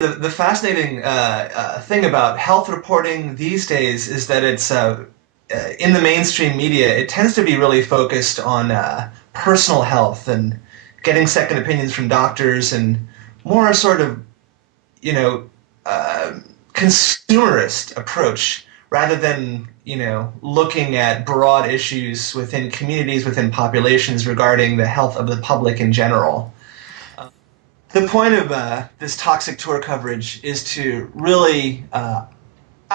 The fascinating thing about health reporting these days is that it's in the mainstream media, it tends to be really focused on personal health and getting second opinions from doctors and more sort of, you know, uh, consumerist approach rather than, looking at broad issues within communities, within populations regarding the health of the public in general. The point of this toxic tour coverage is to really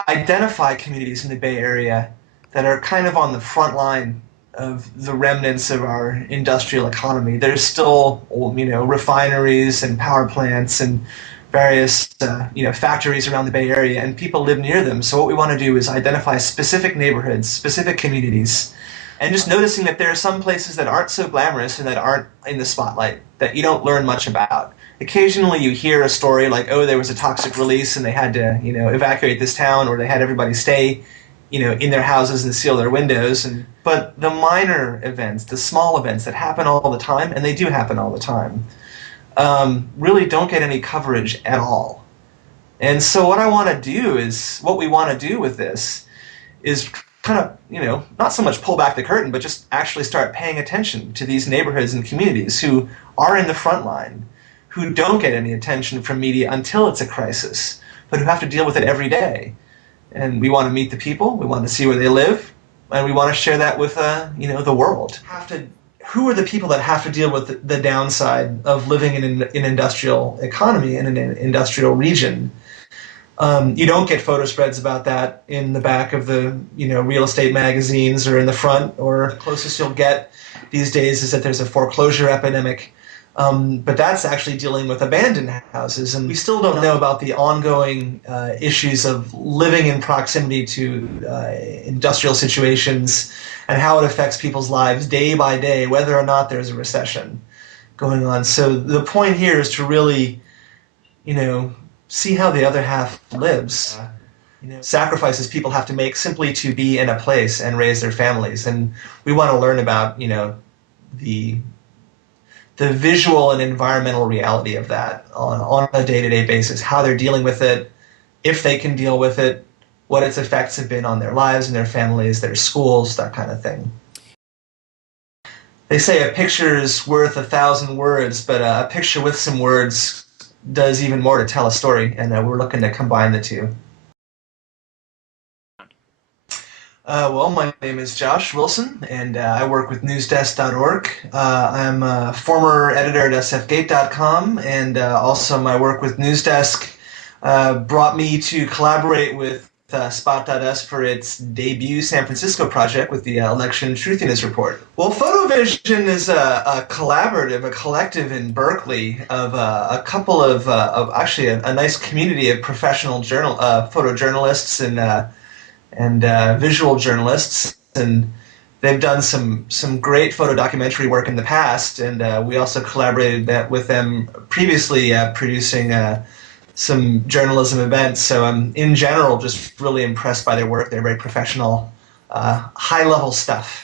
identify communities in the Bay Area that are kind of on the front line of the remnants of our industrial economy. There's still, refineries and power plants and various, factories around the Bay Area, and people live near them. So what we want to do is identify specific neighborhoods, specific communities, and just noticing that there are some places that aren't so glamorous and that aren't in the spotlight that you don't learn much about. Occasionally you hear a story like, oh, there was a toxic release and they had to, evacuate this town, or they had everybody stay, in their houses and seal their windows. But the minor events, the small events that happen all the time, and they do happen all the time, really don't get any coverage at all. And so what we want to do with this is kind of, not so much pull back the curtain, but just actually start paying attention to these neighborhoods and communities who are in the front line, who don't get any attention from media until it's a crisis, but who have to deal with it every day. And we want to meet the people, we want to see where they live, and we want to share that with, the world. Who are the people that have to deal with the downside of living in an industrial economy, in an industrial region? You don't get photo spreads about that in the back of the, real estate magazines or in the front, or the closest you'll get these days is that there's a foreclosure epidemic. But that's actually dealing with abandoned houses, and we still don't know about the ongoing issues of living in proximity to industrial situations and how it affects people's lives day by day, whether or not there's a recession going on. So the point here is to really, see how the other half lives. Sacrifices people have to make simply to be in a place and raise their families. And we want to learn about, the visual and environmental reality of that on a day-to-day basis, how they're dealing with it, if they can deal with it, what its effects have been on their lives and their families, their schools, that kind of thing. They say a picture is worth 1,000 words, but a picture with some words does even more to tell a story, and we're looking to combine the two. Well, my name is Josh Wilson, and I work with newsdesk.org. I'm a former editor at sfgate.com, and also my work with Newsdesk brought me to collaborate with Spot.us for its debut San Francisco project with the Election Truthiness Report. Well, Photovision is a collaborative, a collective in Berkeley of a couple of actually a nice community of professional photojournalists and visual journalists, and they've done some great photo documentary work in the past, and we also collaborated with them previously producing some journalism events. So I'm in general just really impressed by their work. They're very professional, high-level stuff.